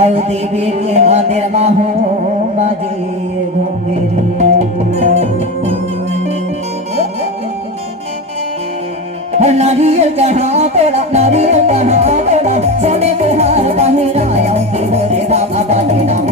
आओ देवी के मंदिर माहो बाजे घुंघरू नारियल कहाँ तोड़ा नारियल कहाँ तोड़ा सोने के हार बाहिर आया कि बोले बाबा बाजे नाम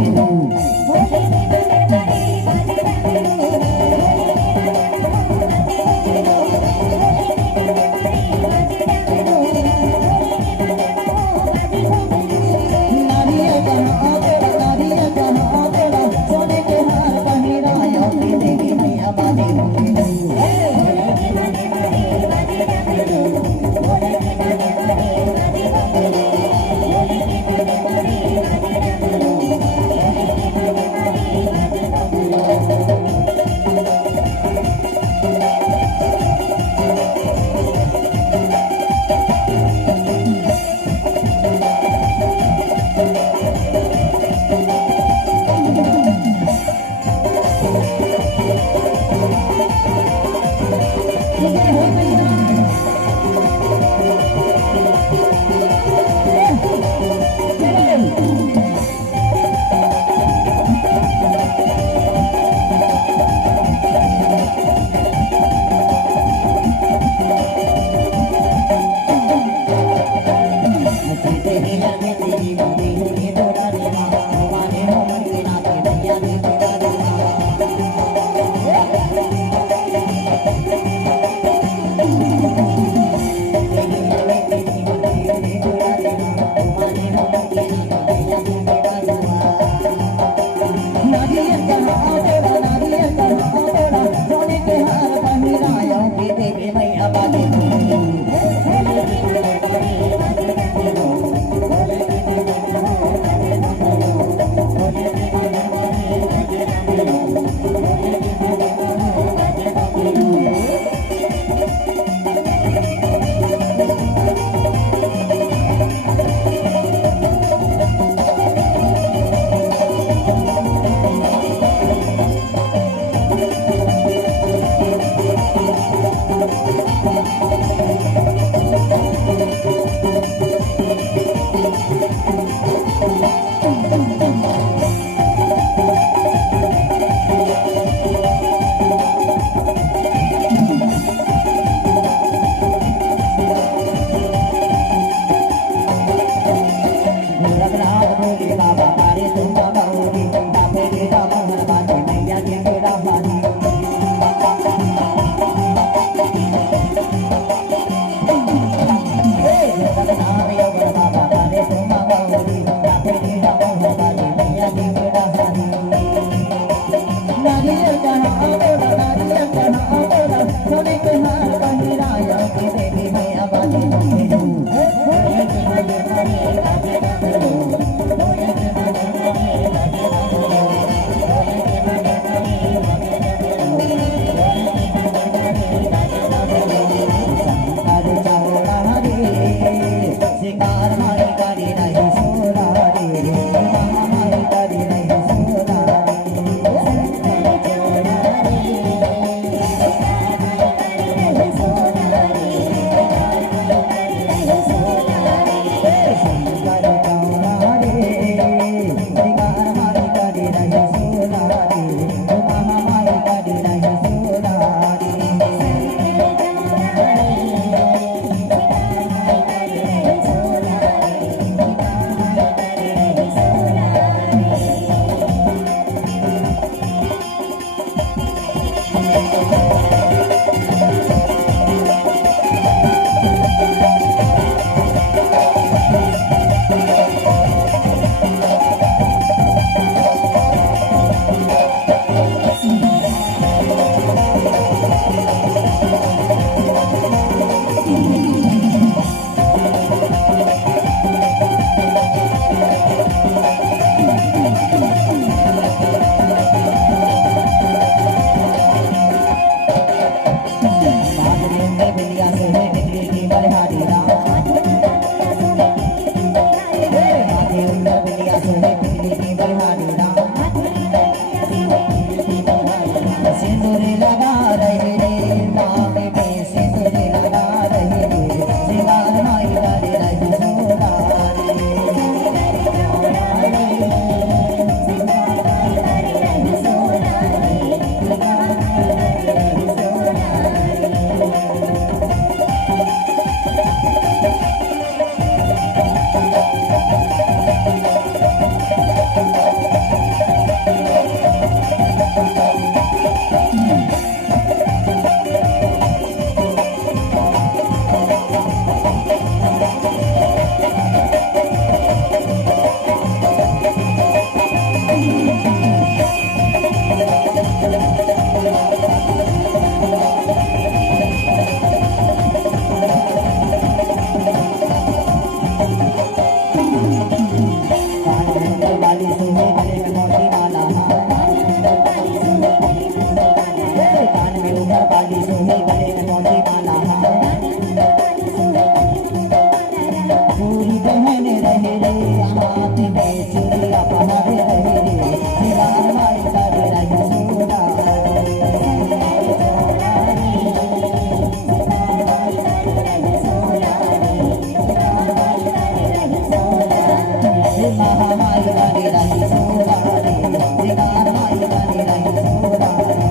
दादी रही सोना रे सिंगार माई दादी रही सोना रे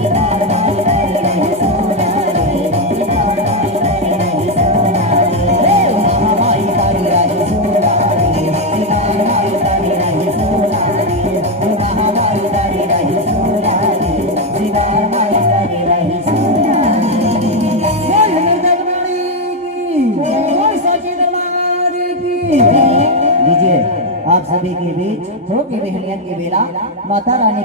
सिंगार माई दादी रही सोना रे सिंगार माई दादी रही सोना रे माई दादी रही सोना रे सिंगार माई दादी रही सोना रे माई दादी रही सोना रे सिंगार माई दादी रही सोना लीजिए आप सभी के बीच हो के बहनियन की बेला माता रानी